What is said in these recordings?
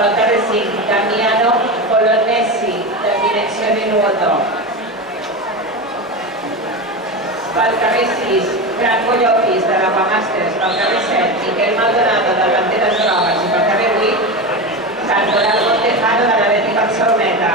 Pel carrer 5, Damiano Bolognesi, de Direzione Nuoto. Pel carrer 6, Franco Llopis, de la Pamastres. Pel carrer 7, Miquel Maldonado, de Banderes Grogues. I pel carrer 8, Santoral Montejano, de l'Atlètic Barceloneta.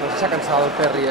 No se ha cansado el Perry.